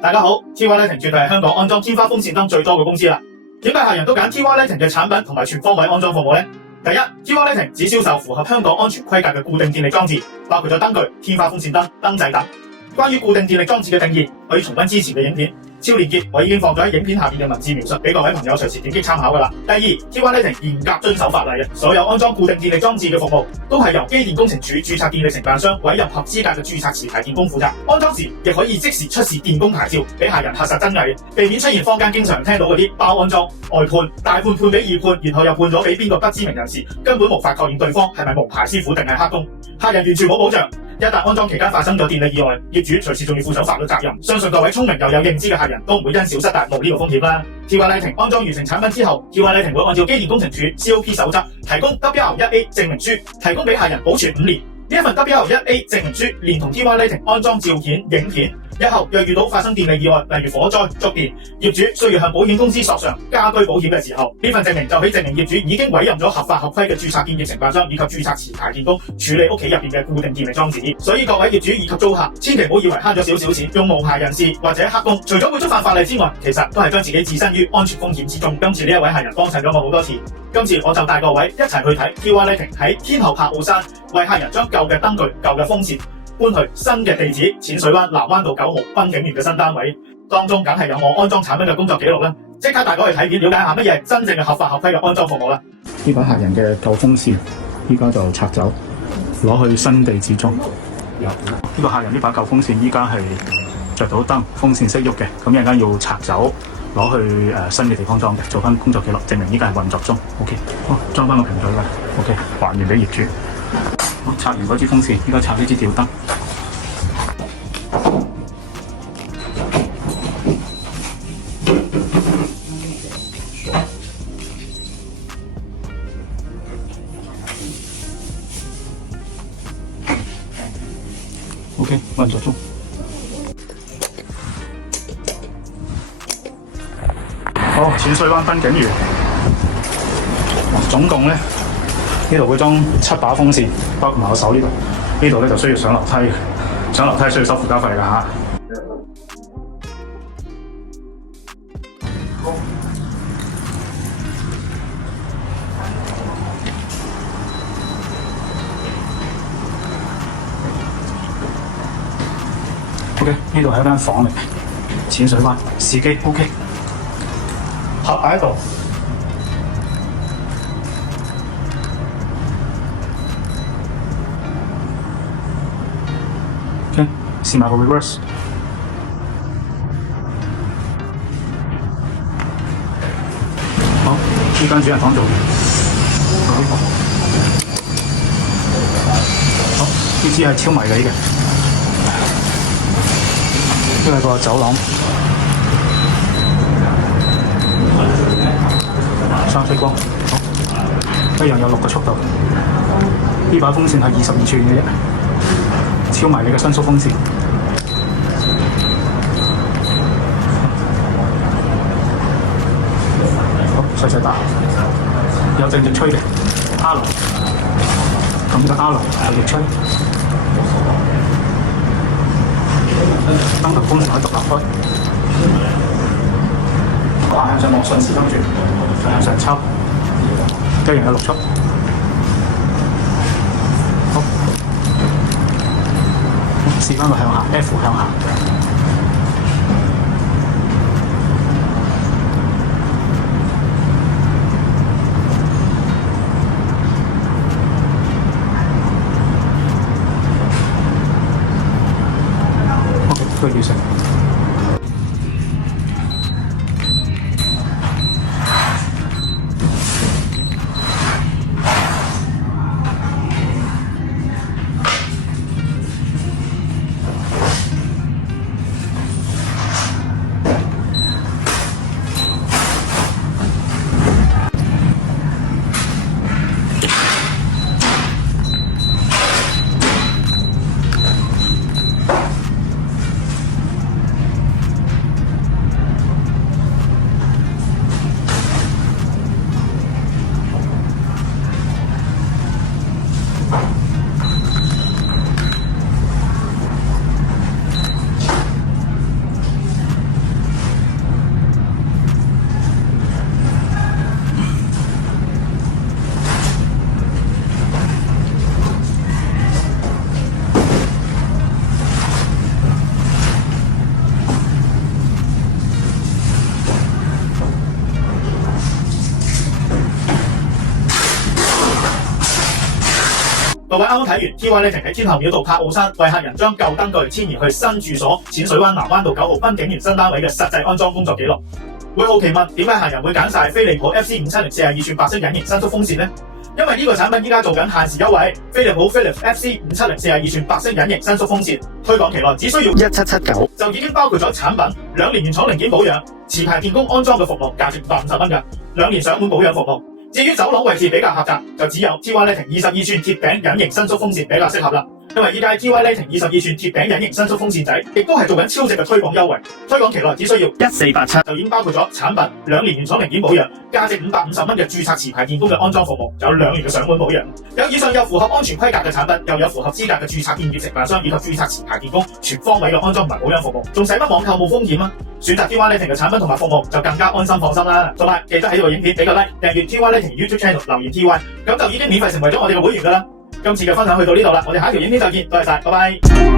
大家好 ，TY Lighting 絕對係香港安裝天花風扇燈最多嘅公司啦。點解客人都揀 TY Lighting 嘅產品同埋全方位安裝服務呢？第一 ，TY Lighting 只銷售符合香港安全規格嘅固定電力裝置，包括咗燈具、天花風扇燈、燈仔等。關於固定電力裝置嘅定義，可以重溫之前嘅影片。超連結我已經放咗喺影片下面嘅文字描述，俾各位朋友隨時點擊參考噶啦。第二 ，TY Lighting 嚴格遵守法例，所有安裝固定電力裝置嘅服務都係由機電工程署註冊電力承辦商委任合資格嘅註冊持牌電工負責。安裝時亦可以即時出示電工牌照，俾客人核實真偽，避免出現坊間經常聽到嗰啲包安裝、外判、大判判俾二判，然後又判咗俾邊個不知名人士，根本無法確認對方係咪無牌師傅定係黑工，客人完全冇保障。一旦安裝期間發生咗電力意外，業主隨時仲要負上法律責任。相信各位聰明又有認知嘅客人都唔會因小失大冒呢個風險啦。TY Lighting 安裝完成產品之後 ，TY Lighting 會按照機電工程署 COP 守則提供 WL1A 證明書，提供俾客人保存5年。呢一份 WL1A 證明書連同 TY Lighting 安裝照片、影片，日後若遇到發生電力意外，例如火災、觸電，業主需要向保險公司索償家居保險嘅時候，呢份證明就可以證明業主已經委任咗合法合規嘅註冊電力承辦商以及註冊持牌電工處理屋企入邊嘅固定電力裝置。所以各位業主以及租客，千祈唔好以為慳咗少少錢，用無牌人士或者黑工，除咗會觸犯法例之外，其實都係將自己置身於安全風險之中。今次呢一位客人幫襯咗我好多次，今次我就帶各位一齊去睇 TY Lighting 喺天后柏傲山為客人將舊嘅燈具、舊嘅風扇搬去新嘅地址淺水灣南灣道9號濱景園嘅新單位，當中梗係有我安裝產品嘅工作記錄啦。即刻帶我去睇片，了解下乜嘢係真正嘅合法合規嘅安裝服務啦。呢把客人嘅舊風扇，依家就拆走，攞去新地址裝。呢個客人呢把舊風扇依家係着到燈，風扇識喐嘅，咁一陣間要拆走，攞去新嘅地方裝嘅，做翻工作記錄，證明依家係運作中。OK， 好，裝翻個平台啦。OK， 還原俾業主。好，拆完嗰支風扇，依家拆呢支吊燈。OK， 運作中。好，淺水灣濱景園，總共咧呢度會裝7把風扇，包括埋我手呢度。呢度咧就需要上樓梯，上樓梯需要收附加費㗎嚇。OK， 呢度係一間房嚟嘅，淺水灣市機 OK， 合喺度。OK， 試埋個 reverse。好，呢間主人房做完。好，呢支係超迷你嘅。呢係個走廊，山水光，好，一樣有6個速度。呢把風扇係22寸嘅啫，超迷你嘅伸縮風扇。好，細細打，有正直吹嘅 R 龍，咁呢個 R 龍係逆吹。燈頭功能可以獨立開，向上望順時針轉，向上抽，一樣有6速。好，試翻個向下 ，F 向下。都要成。位啱啱睇完 TY Lighting 喺天后廟道柏奧山為客人將舊燈具遷移去新住所淺水灣南灣道9號濱景園新單位嘅實際安裝工作記錄，會好奇問點解客人會揀晒飛利浦 FC570 42寸白色隱形伸縮風扇呢？因為呢個產品依家做緊限時優惠，飛利浦 Philips FC570 42寸白色隱形伸縮風扇，推廣期內只需要1779就已經包括咗產品、2年原廠零件保養、持牌電工安裝嘅服務，價值550蚊㗎，2年上門保養服務。至於走廊位置比較狹窄，就只有 TY Lighting 22寸貼頂隱形伸縮風扇比較適合啦。因為依家 TY Lighting 22寸貼頂隱形伸縮風扇仔，亦都係做緊超值嘅推廣優惠。推廣期內只需要1487就已經包括咗產品、2年原廠零件保養、價值550蚊嘅註冊持牌電工嘅安裝服務，有2年嘅上門保養。有以上又符合安全規格嘅產品，又有符合資格嘅註冊電業承辦商以及註冊持牌電工，全方位嘅安裝同埋保養服務，仲使乜網購冇風險啊？選擇 TY Lighting 嘅產品同埋服務就更加安心放心啦。同埋記得喺呢個影片俾個 like， 訂閱 TY Lighting YouTube Channel， 留言 TY， 咁就已經免費成為咗我哋嘅會員㗎啦。今次嘅分享去到呢度啦，我哋下一條影片再見，多謝晒，拜拜。